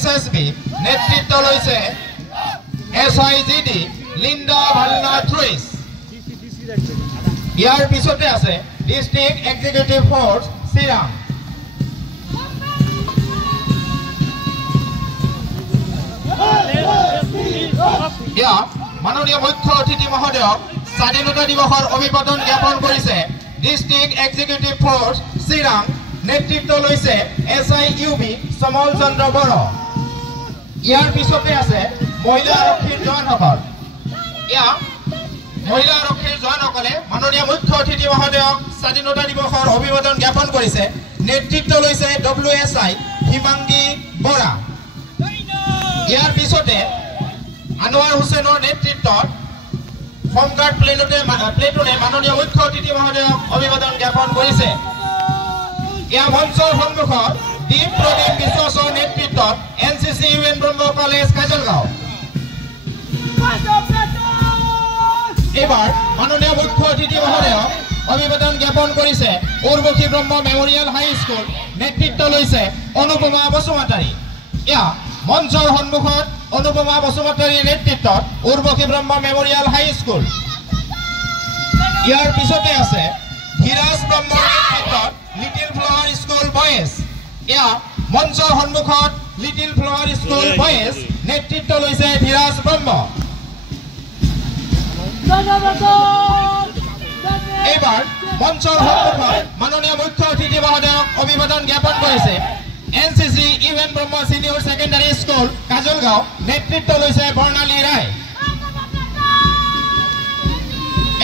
SSB নেতৃত্ব লৈছে SIGD Linda ভালনা থ্ৰুইছ ইয়াৰ পিছতে আছে ডিস্ট্ৰিক্ট এক্সিকিউটিভ ফোৰ্স চিৰাং ইয়া মাননীয় মুখ্য অতিথি মহোদয়ক স্বাধীনতা দিৱসৰ অভিবাদন জ্ঞাপন কৰিছে ডিস্ট্ৰিক্ট এক্সিকিউটিভ ফোৰ্স চিৰাং নেতৃত্ব লৈছে SIUB সমল চন্দ্ৰ বড় ইয়াৰ পিছতে আছে মহিলা আৰক্ষীৰ জোৱানসকল ইয়া মহিলা আৰক্ষীৰ জোৱানসকলে মাননীয় মুখ্য অতিথি মহোদয়ক স্বাধীনতা দিৱসৰ অভিবাদন জ্ঞাপন কৰিছে নেতৃত্ব লৈছে WSI হিমাংগী বৰা ইয়াৰ পিছতে আনোৱাৰ হুছেইনৰ নেতৃত্বত হোমগাৰ্ড প্লেটুনে মাননীয় মুখ্য অতিথি মহোদয়ক অভিবাদন জ্ঞাপন কৰিছে ইয়া মঞ্চৰ সন্মুখত দীপ প্ৰদীপ বিশ্বাসৰ নেতৃত্বত NCC UN ব্ৰহ্ম কলেজ কাজলগাঁও এবাৰ মাননীয় মুখ্য অতিথি মহোদয়ক অভিবাদন জ্ঞাপন কৰিছে উৰ্বশী ব্ৰহ্ম মেমৰিয়েল হাই স্কুল নেতৃত্ব লৈছে অনুপমা বসুমতাৰী ইয়া মঞ্চৰ সন্মুখত অনুপমা বসুমতাৰীৰ নেতৃত্বত উৰ্বশী ব্ৰহ্ম মেমৰিয়েল হাই স্কুল ইয়াৰ পিছতে আছে ধীৰাজ ব্ৰহ্মৰ নেতৃত্বত লিটিল ফ্লাৱাৰ স্কুল বয়েজ ইয়া মঞ্চৰ সন্মুখত লিটিল ফ্লাৱাৰ স্কুল বয়েজ নেতৃত্ব লৈছে ধীৰাজ ব্ৰহ্ম এইবাৰ মঞ্চৰ সন্মুখত মাননীয় মুখ্য অতিথি মহোদয়ক অভিবাদন জ্ঞাপন কৰিছে NCC UN ব্ৰহ্ম সিনিয়ৰ সেকেন্ডাৰী স্কুল কাজলগাঁও নেতৃত্ব লৈছে বৰ্ণালী ৰায়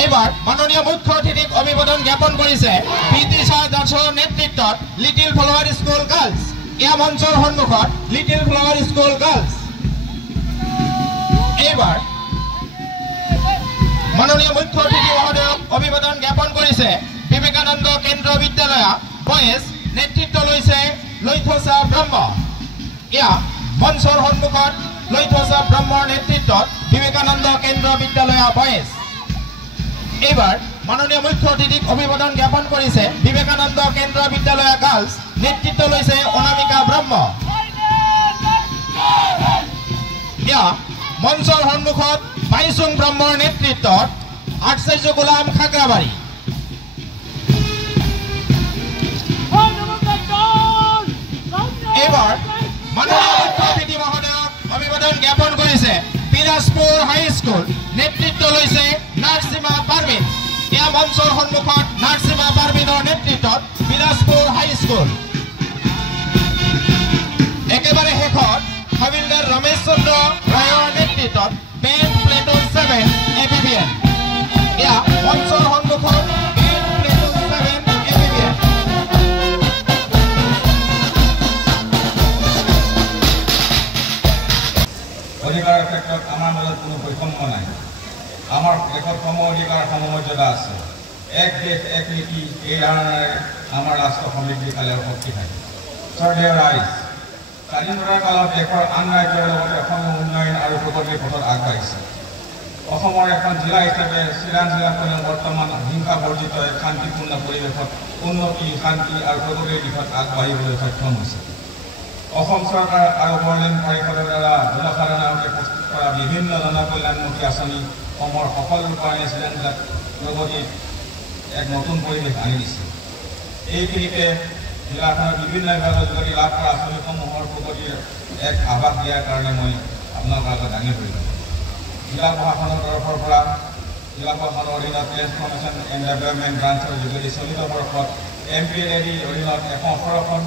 এইবাৰ মাননীয় মুখ্য অতিথিক অভিবাদন জ্ঞাপন কৰিছে পিটি শাহ দাসৰ নেতৃত্বত লিটিল ফ্লাৱাৰ স্কুল গাৰ্লছ ইয়া মঞ্চৰ সন্মুখত লিটিল ফ্লাৱাৰ স্কুল গাৰ্লছ এইবাৰ মাননীয় মুখ্য অতিথি মহোদয়ক অভিবাদন জ্ঞাপন কৰিছে বিবেকানন্দ কেন্দ্ৰ বিদ্যালয় বয়েজ নেতৃত্ব লৈছে লৈথসা ব্ৰহ্ম ইয়া মঞ্চৰ সন্মুখত লৈথসা ব্ৰহ্মৰ নেতৃত্বত বিবেকানন্দ কেন্দ্ৰ বিদ্যালয় বয়েজ এইবাৰ মাননীয় মুখ্য অতিথিক অভিবাদন জ্ঞাপন কৰিছে বিবেকানন্দ কেন্দ্ৰ বিদ্যালয় গাৰ্লছ নেতৃত্ব লৈছে অনামিকা ব্ৰহ্ম ইয়া মঞ্চৰ সন্মুখত বাইচুং ব্ৰহ্মৰ নেতৃত্বত আচাৰ্য গোলাম খাগৰাবাৰী এইবাৰ মাননীয় মুখ্য অতিথি মহোদয়ক অভিবাদন জ্ঞাপন কৰিছে পিৰাজপুৰ হাই স্কুল নেতৃত্ব লৈছে নাৰ্চিমা পাৰভিন ইয়া মঞ্চৰ সন্মুখত নাৰ্চিমা পাৰভিনৰ নেতৃত্বত পিৰাজপুৰ হাই স্কুল একেবাৰে শেষত হাবিলদাৰ ৰমেশ চন্দ্ৰ ৰায়ৰ নেতৃত্বত বেণ্ড প্লেটুন 7 ABBN ইয়া মঞ্চৰ সন্মুখত বেণ্ড প্লেটুন 7 ABBN অধিকাৰৰ ক্ষেত্ৰত আমাৰ মাজত কোনো বৈষম্য নাই আমাৰ দেশত সম অধিকাৰ সমমৰ্যাদা আছে এক দেশ এক নীতি এই ধাৰণাৰে আমাৰ ৰাষ্ট্ৰ সমৃদ্ধিশালী আৰু শক্তিশালী শ্ৰদ্ধেয় ৰাইজ স্বাধীনতাৰ কালত দেশৰ আন ৰাজ্যৰ লগতে অসমৰ উন্নয়ন আৰু প্ৰগতিৰ পথত আগবাঢ়িছে অসমৰ এখন জিলা হিচাপে চিৰাং জিলাখনে বৰ্তমান হিংসা বৰ্জিত এক শান্তিপূৰ্ণ পৰিৱেশত উন্নতি শান্তি আৰু প্ৰগতিৰ দিশত আগবাঢ়িবলৈ সক্ষম হৈছে অসম চৰকাৰ আৰু বৰলেন পৰিষদৰ দ্বাৰা জনসাধাৰণৰ বাবে প্ৰস্তুত কৰা বিভিন্ন জনকল্যাণমুখী আঁচনি অসমৰ সকলো কাৰণে চিৰাং জিলাত প্ৰগতিত এক নতুন পৰিৱেশ আনি দিছে এইখিনিতে জিলাখনৰ বিভিন্ন বিভাগৰ যোগেদি লাভ কৰা আঁচনিসমূহৰ প্ৰগতিৰ এক আভাস দিয়াৰ কাৰণে মই আপোনালোকৰ আগত দাঙি ধৰিলোঁ জিলা প্ৰশাসনৰ তৰফৰ পৰা জিলা প্ৰশাসনৰ অধীনত ট্ৰেন্সফৰ্মেশ্যন এণ্ড ডেভেলপমেণ্ট ব্ৰাঞ্চৰ যোগেদি চলিত বৰ্ষত MPLADৰ অধীনত 118খন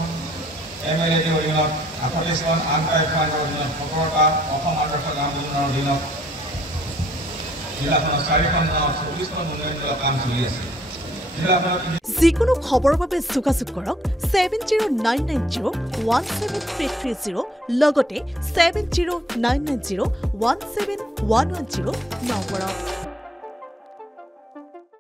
MLADৰ অধীনত 38খন আনটাইপ ফাণ্ডৰ অধীনত 17টা অসম আদৰ্শ গাঁও যোজনাৰ অধীনত জিলাখনৰ 4খন গাঁৱত 24খন উন্নয়নমূলক কাম চলি আছে যিকোনো খবৰৰ বাবে যোগাযোগ কৰক 7099017330 লগতে 7099017110 নম্বৰত